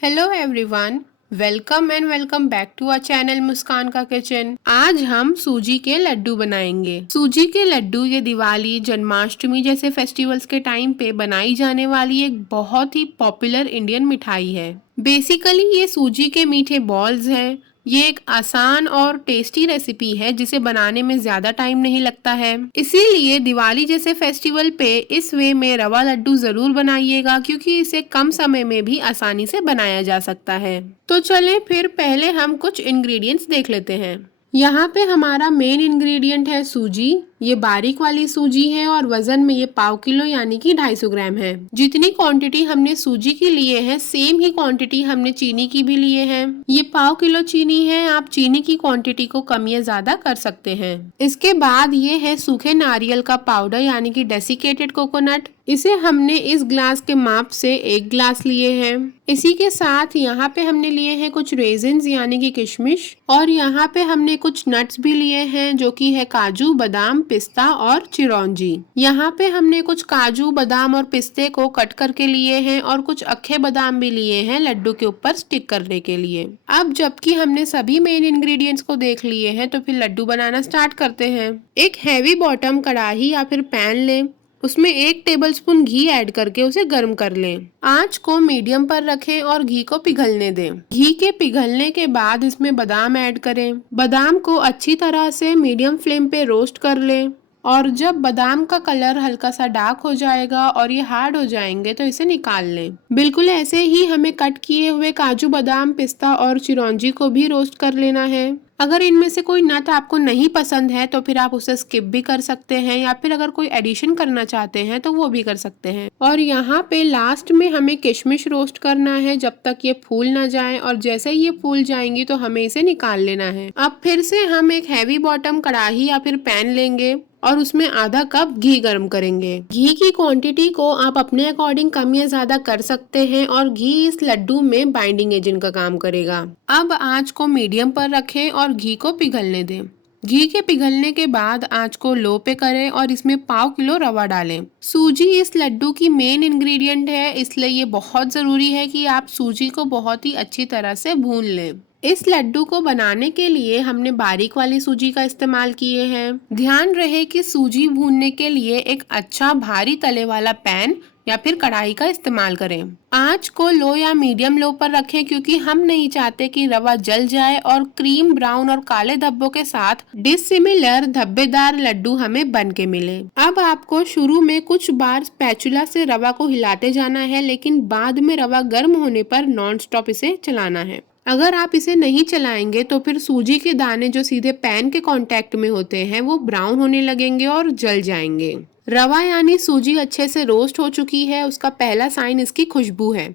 Hello everyone, welcome and welcome back to our channel Muskan का kitchen. आज हम सूजी के लड्डू बनाएंगे। सूजी के लड्डू ये दिवाली, जन्माष्टमी जैसे फेस्टिवल्स के टाइम पे बनाई जाने वाली एक बहुत ही पॉपुलर इंडियन मिठाई है। बेसिकली ये सूजी के मीठे बॉल्स हैं। ये एक आसान और टेस्टी रेसिपी है जिसे बनाने में ज्यादा टाइम नहीं लगता है। इसीलिए दिवाली जैसे फेस्टिवल पे इस वे में रवा लड्डू जरूर बनाइएगा, क्योंकि इसे कम समय में भी आसानी से बनाया जा सकता है। तो चलें फिर पहले हम कुछ इंग्रेडिएंट्स देख लेते हैं। यहाँ पे हमारा मेन इंग्रेडिएंट है सूजी। ये बारीक वाली सूजी है और वजन में ये पाव किलो यानी कि 250 ग्राम है। जितनी क्वांटिटी हमने सूजी की लिए है सेम ही क्वांटिटी हमने चीनी की भी लिए है। ये पाव किलो चीनी है, आप चीनी की क्वांटिटी को कम या ज्यादा कर सकते हैं। इसके बाद ये है सूखे नारियल का पाउडर यानी कि डेसिकेटेड कोकोनट। इसे हमने इस ग्लास के माप से 1 ग्लास लिए हैं। इसी के साथ यहाँ पे हमने लिए हैं कुछ रेजिन्स यानी कि किशमिश, और यहाँ पे हमने कुछ नट्स भी लिए हैं जो कि है काजू, बादाम, पिस्ता और चिरौंजी। यहाँ पे हमने कुछ काजू, बादाम और पिस्ते को कट करके लिए हैं और कुछ अक्खे बादाम भी लिए हैं लड्डू के ऊपर स्टिक करने के लिए। अब जबकि हमने सभी मेन इंग्रेडिएंट्स को देख लिए हैं तो फिर लड्डू बनाना स्टार्ट करते हैं। एक हैवी बॉटम कढ़ाई या फिर पैन लें, उसमें 1 टेबलस्पून घी ऐड करके उसे गर्म कर लें। आंच को मीडियम पर रखें और घी को पिघलने दें। घी के पिघलने के बाद इसमें बादाम ऐड करें। बादाम को अच्छी तरह से मीडियम फ्लेम पे रोस्ट कर लें, और जब बादाम का कलर हल्का सा डार्क हो जाएगा और ये हार्ड हो जाएंगे तो इसे निकाल लें। बिल्कुल ऐसे ही हमें कट किए हुए काजू, बादाम, पिस्ता और चिरौंजी को भी रोस्ट कर लेना है। अगर इनमें से कोई नट आपको नहीं पसंद है तो फिर आप उसे स्किप भी कर सकते हैं, या फिर अगर कोई एडिशन करना चाहते हैं तो वो भी कर सकते हैं। और यहाँ पे लास्ट में हमें किशमिश रोस्ट करना है जब तक ये फूल ना जाए, और जैसे ही ये फूल जाएंगी तो हमें इसे निकाल लेना है। अब फिर से हम एक हैवी बॉटम कढ़ाई या फिर पैन लेंगे और उसमें आधा कप घी गर्म करेंगे। घी की क्वांटिटी को आप अपने अकॉर्डिंग कम या ज्यादा कर सकते हैं, और घी इस लड्डू में बाइंडिंग एजेंट का काम करेगा। अब आंच को मीडियम पर रखें और घी को पिघलने दें। घी के पिघलने के बाद आंच को लो पे करें और इसमें पाव किलो रवा डालें। सूजी इस लड्डू की मेन इंग्रेडिएंट है, इसलिए ये बहुत जरूरी है कि आप सूजी को बहुत ही अच्छी तरह से भून लें। इस लड्डू को बनाने के लिए हमने बारीक वाली सूजी का इस्तेमाल किए हैं। ध्यान रहे कि सूजी भूनने के लिए एक अच्छा भारी तले वाला पैन या फिर कढ़ाई का इस्तेमाल करें। आंच को लो या मीडियम लो पर रखें, क्योंकि हम नहीं चाहते कि रवा जल जाए और क्रीम ब्राउन और काले धब्बों के साथ डिसिमिलर धब्बेदार लड्डू हमें बन के मिले। अब आपको शुरू में कुछ बार स्पैचुला से रवा को हिलाते जाना है, लेकिन बाद में रवा गर्म होने पर नॉन स्टॉप इसे चलाना है। अगर आप इसे नहीं चलाएंगे तो फिर सूजी के दाने जो सीधे पैन के कांटेक्ट में होते हैं वो ब्राउन होने लगेंगे और जल जाएंगे। रवा यानी सूजी अच्छे से रोस्ट हो चुकी है, उसका पहला साइन इसकी खुशबू है।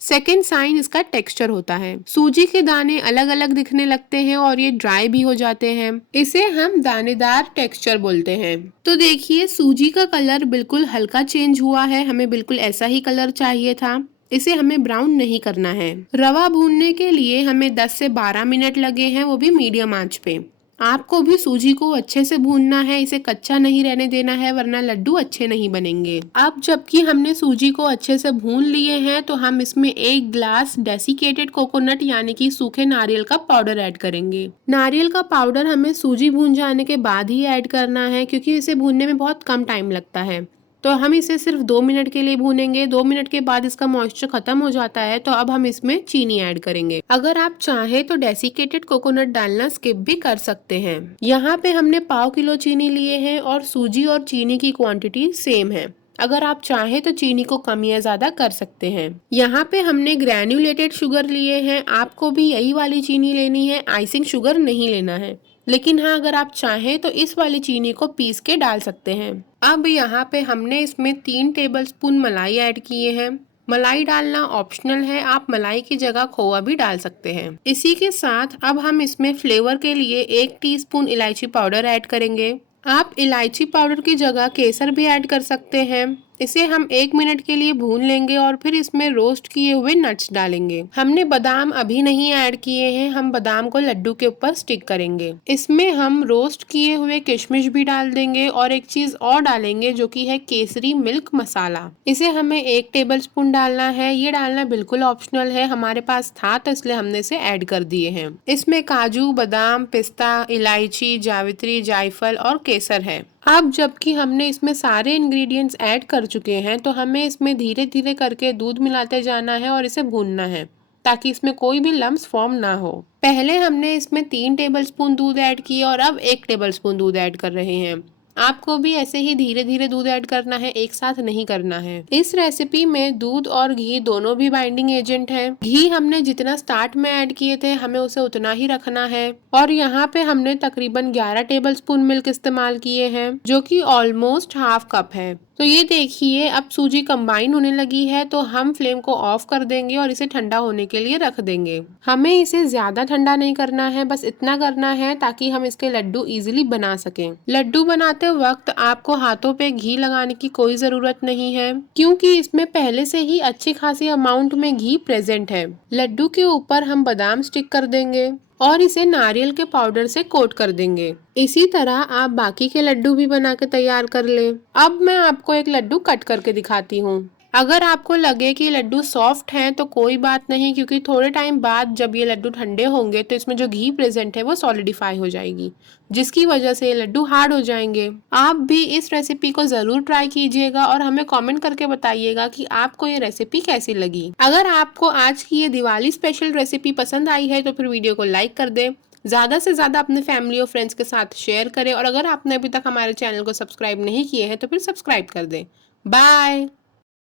सेकेंड साइन इसका टेक्सचर होता है। सूजी के दाने अलग अलग दिखने लगते हैं और ये ड्राई भी हो जाते हैं। इसे हम दानेदार टेक्सचर बोलते हैं। तो देखिए सूजी का कलर बिल्कुल हल्का चेंज हुआ है, हमें बिल्कुल ऐसा ही कलर चाहिए था। इसे हमें ब्राउन नहीं करना है। रवा भूनने के लिए हमें 10 से 12 मिनट लगे हैं, वो भी मीडियम आंच पे। आपको भी सूजी को अच्छे से भूनना है, इसे कच्चा नहीं रहने देना है, वरना लड्डू अच्छे नहीं बनेंगे। अब जबकि हमने सूजी को अच्छे से भून लिए हैं तो हम इसमें 1 ग्लास डेसिकेटेड कोकोनट यानी कि सूखे नारियल का पाउडर ऐड करेंगे। नारियल का पाउडर हमें सूजी भून जाने के बाद ही ऐड करना है, क्योंकि इसे भूनने में बहुत कम टाइम लगता है। तो हम इसे सिर्फ 2 मिनट के लिए भूनेंगे। 2 मिनट के बाद इसका मॉइस्चर खत्म हो जाता है, तो अब हम इसमें चीनी ऐड करेंगे। अगर आप चाहें तो डेसिकेटेड कोकोनट डालना स्किप भी कर सकते हैं। यहाँ पे हमने पाव किलो चीनी लिए हैं और सूजी और चीनी की क्वांटिटी सेम है। अगर आप चाहें तो चीनी को कम या ज्यादा कर सकते हैं। यहाँ पे हमने ग्रैन्युलेटेड शुगर लिए हैं, आपको भी यही वाली चीनी लेनी है, आइसिंग शुगर नहीं लेना है। लेकिन हाँ, अगर आप चाहें तो इस वाली चीनी को पीस के डाल सकते हैं। अब यहाँ पे हमने इसमें 3 टेबलस्पून मलाई ऐड किए हैं। मलाई डालना ऑप्शनल है, आप मलाई की जगह खोआ भी डाल सकते हैं। इसी के साथ अब हम इसमें फ्लेवर के लिए 1 टीस्पून इलायची पाउडर ऐड करेंगे। आप इलायची पाउडर की जगह केसर भी ऐड कर सकते हैं। इसे हम 1 मिनट के लिए भून लेंगे और फिर इसमें रोस्ट किए हुए नट्स डालेंगे। हमने बादाम अभी नहीं ऐड किए हैं, हम बादाम को लड्डू के ऊपर स्टिक करेंगे। इसमें हम रोस्ट किए हुए किशमिश भी डाल देंगे और एक चीज और डालेंगे जो कि है केसरी मिल्क मसाला। इसे हमें 1 टेबलस्पून डालना है। ये डालना बिल्कुल ऑप्शनल है, हमारे पास था तो इसलिए हमने इसे ऐड कर दिए हैं। इसमें काजू, बादाम, पिस्ता, इलायची, जावित्री, जायफल और केसर है। अब जबकि हमने इसमें सारे इंग्रेडिएंट्स ऐड कर चुके हैं तो हमें इसमें धीरे धीरे करके दूध मिलाते जाना है और इसे भूनना है ताकि इसमें कोई भी लम्स फॉर्म ना हो। पहले हमने इसमें 3 टेबलस्पून दूध ऐड किए और अब 1 टेबलस्पून दूध ऐड कर रहे हैं। आपको भी ऐसे ही धीरे धीरे दूध ऐड करना है, एक साथ नहीं करना है। इस रेसिपी में दूध और घी दोनों भी बाइंडिंग एजेंट है। घी हमने जितना स्टार्ट में ऐड किए थे हमें उसे उतना ही रखना है और यहाँ पे हमने तकरीबन 11 टेबलस्पून मिल्क इस्तेमाल किए हैं जो कि ऑलमोस्ट हाफ कप है। तो ये देखिए अब सूजी कंबाइन होने लगी है तो हम फ्लेम को ऑफ कर देंगे और इसे ठंडा होने के लिए रख देंगे। हमें इसे ज्यादा ठंडा नहीं करना है, बस इतना करना है ताकि हम इसके लड्डू इजीली बना सकें। लड्डू बनाते वक्त आपको हाथों पे घी लगाने की कोई जरूरत नहीं है क्योंकि इसमें पहले से ही अच्छी खासी अमाउंट में घी प्रेजेंट है। लड्डू के ऊपर हम बादाम स्टिक कर देंगे और इसे नारियल के पाउडर से कोट कर देंगे। इसी तरह आप बाकी के लड्डू भी बना के तैयार कर ले। अब मैं आपको एक लड्डू कट करके दिखाती हूँ। अगर आपको लगे कि लड्डू सॉफ्ट हैं तो कोई बात नहीं, क्योंकि थोड़े टाइम बाद जब ये लड्डू ठंडे होंगे तो इसमें जो घी प्रेजेंट है वो सॉलिडिफाई हो जाएगी, जिसकी वजह से ये लड्डू हार्ड हो जाएंगे। आप भी इस रेसिपी को जरूर ट्राई कीजिएगा और हमें कमेंट करके बताइएगा कि आपको ये रेसिपी कैसी लगी। अगर आपको आज की ये दिवाली स्पेशल रेसिपी पसंद आई है तो फिर वीडियो को लाइक कर दे, ज्यादा से ज्यादा अपने फैमिली और फ्रेंड्स के साथ शेयर करें और अगर आपने अभी तक हमारे चैनल को सब्सक्राइब नहीं किए हैं तो फिर सब्सक्राइब कर दें। बाय।